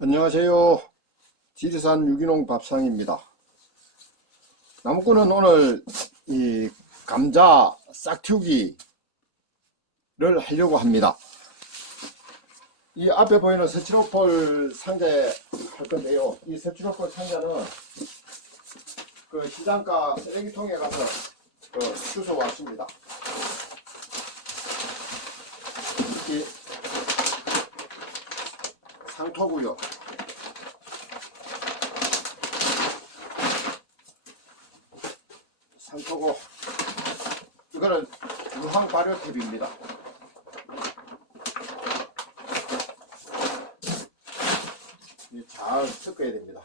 안녕하세요. 지리산 유기농 밥상입니다. 나무꾼은 오늘 이 감자 싹튑기를 하려고 합니다. 이 앞에 보이는 서치로폴 상자에 할 건데요. 이 서치로폴 상자는 그 시장가 쓰레기통에 가서 그 주워 왔습니다. 이 상토고요. 상토고 이거는 유황 발효 탭입니다. 이잘 섞어야 됩니다.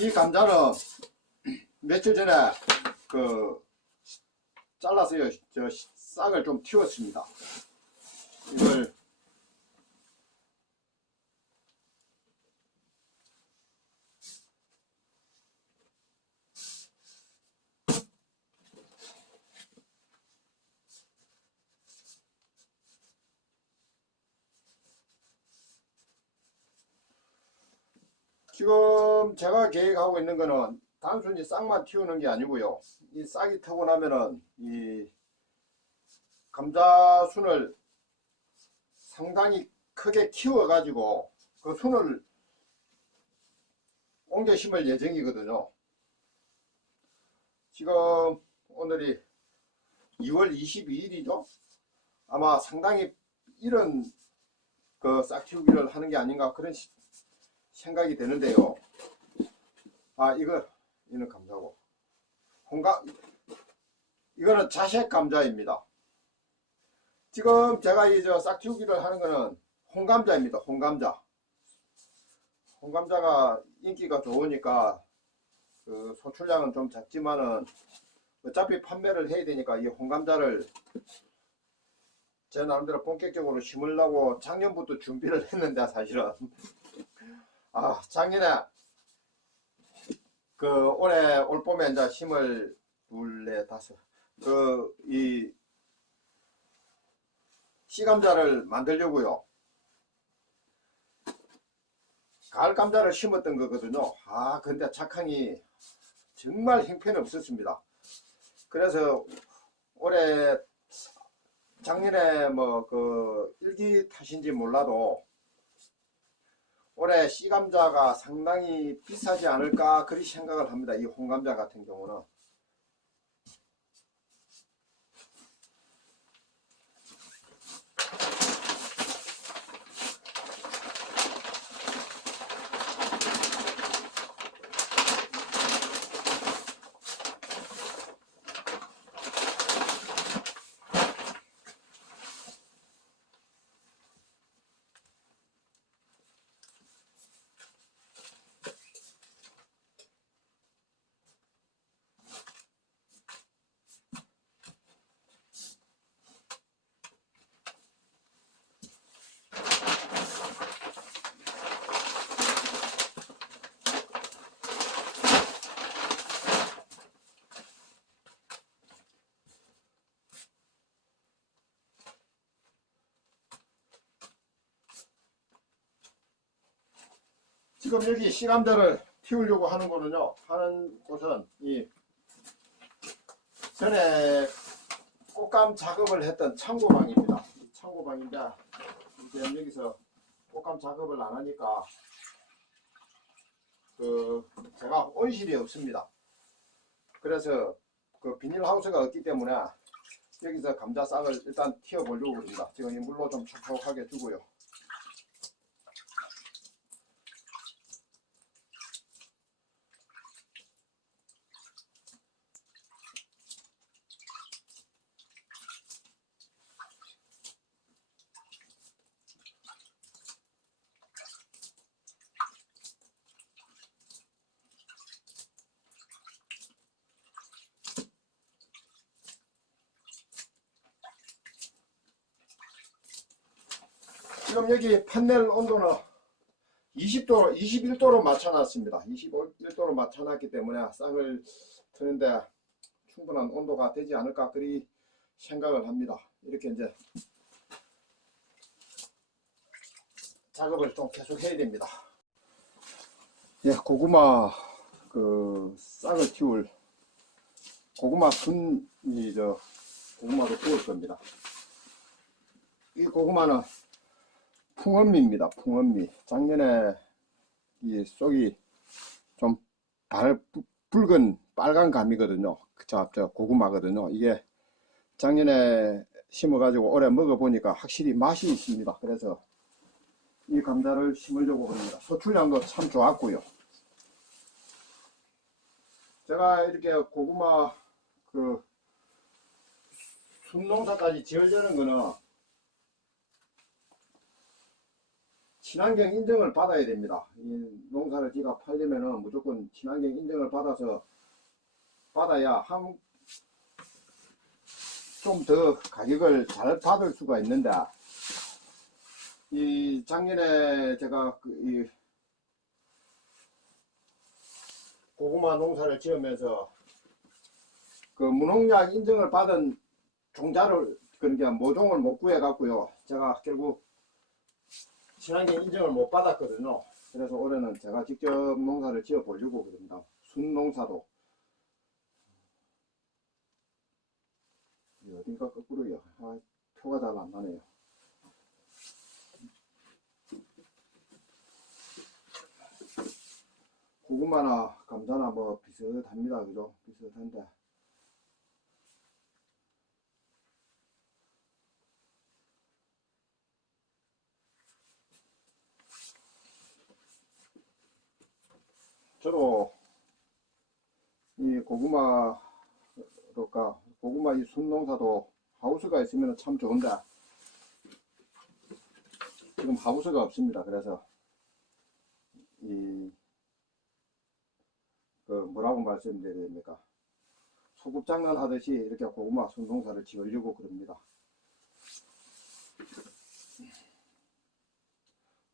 이 감자는 며칠 전에 그 잘라서요 저 싹을 좀 틔웠습니다. 이걸 지금 제가 계획하고 있는 거는 단순히 싹만 틔우는 게 아니고요. 이 싹이 트고 나면은 이 감자 순을 상당히 크게 키워 가지고 그 순을 옮겨 심을 예정이거든요. 지금 오늘이 2월 22일이죠. 아마 상당히 이런 그 싹 키우기를 하는 게 아닌가 그런 시- 생각이 되는데요. 아 이거 이는 감자고 홍감 이거는 자색 감자입니다. 지금 제가 이저 싹틔우기를 하는 거는 홍감자입니다. 홍감자. 홍감자가 인기가 좋으니까 그 소출량은 좀 작지만은 어차피 판매를 해야 되니까 이 홍감자를 제 나름대로 본격적으로 심으려고 작년부터 준비를 했는데 사실은 아, 작년에 그 올해 올 봄에 이제 심을 둘레 다섯 그 이 씨감자를 만들려고요. 가을 감자를 심었던 거거든요. 아, 근데 착항이 정말 형편없었습니다. 그래서 올해 작년에 뭐 그 일기 탓인지 몰라도 올해 씨감자가 상당히 비싸지 않을까 그리 생각을 합니다. 이 홍감자 같은 경우는. 지금 여기 씨감자를 키우려고 하는 거는요. 하는 곳은 이 전에 꽃감 작업을 했던 창고방입니다. 이 창고방인데 이제 여기서 꽃감 작업을 안 하니까 그 제가 온실이 없습니다. 그래서 그 비닐하우스가 없기 때문에 여기서 감자 싹을 일단 튀어 보려고 합니다. 지금 이 물로 좀 촉촉하게 주고요. 지금 여기 판넬 온도는 20도, 21도로 맞춰놨습니다. 21도로 맞춰놨기 때문에 싹을 트는데 충분한 온도가 되지 않을까 그리 생각을 합니다. 이렇게 이제 작업을 좀 계속 해야 됩니다. 예, 고구마 그 싹을 틔울 고구마 순이 저 고구마도 구울 겁니다. 이 고구마는 풍엄미입니다. 풍엄미. 작년에 이 속이 좀 발, 부- 붉은 빨간 감이거든요. 저, 저 고구마거든요. 이게 작년에 심어가지고 올해 먹어보니까 확실히 맛이 있습니다. 그래서 이 감자를 심으려고 합니다. 소출량도 참 좋았고요. 제가 이렇게 고구마 그 순농사까지 지으려는 거는 친환경 인증을 받아야 됩니다. 이 농사를 지가 팔려면은 무조건 친환경 인증을 받아서 받아야 한 좀 더 가격을 잘 받을 수가 있는데 이 작년에 제가 그이 고구마 농사를 지으면서 그 무농약 인증을 받은 종자를 그러니까 모종을 못 구해 갖고요. 제가 결국 친환경 인증을 못 받았거든요. 그래서 올해는 제가 직접 농사를 지어 보려고 그럽니다. 순농사도 이 어딘가 거꾸로요. 아, 표가 잘 안 나네요. 고구마나 감자나 뭐 비슷합니다. 그죠? 비슷한데. 저도 이 고구마가 고구마 이 순농사도 하우스가 있으면 참 좋은데 지금 하우스가 없습니다. 그래서 이 그 뭐라고 말씀드려야 됩니까? 소급장난 하듯이 이렇게 고구마 순농사를 지으려고 그럽니다.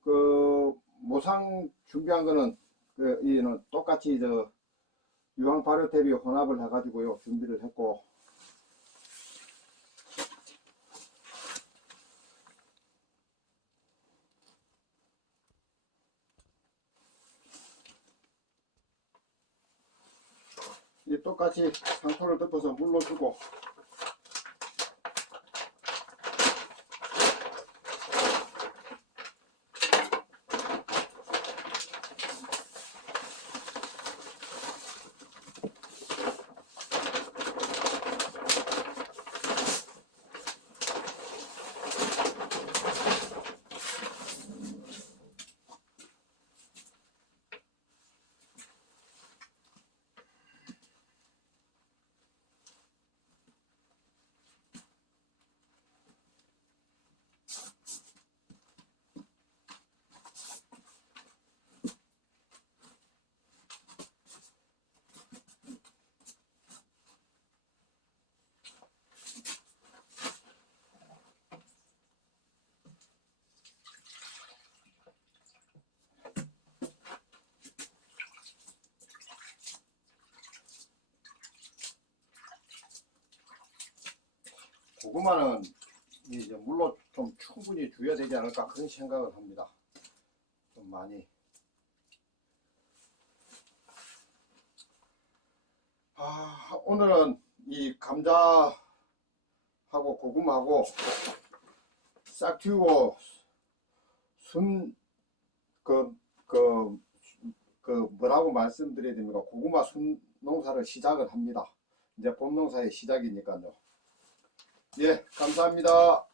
그 모상 준비한 거는 그 이는 똑같이 저 유황 발효 대비 혼합을 해가지고요 준비를 했고. 이 똑같이 상토를 덮어서 물로 주고 고구마는 이제 물로 좀 충분히 줘야 되지 않을까 그런 생각을 합니다. 좀 많이. 아, 오늘은 이 감자하고 고구마하고 싹 틔우고 순, 그, 그, 그 뭐라고 말씀드려야 됩니까? 고구마 순 농사를 시작을 합니다. 이제 봄 농사의 시작이니까요. 예, 감사합니다.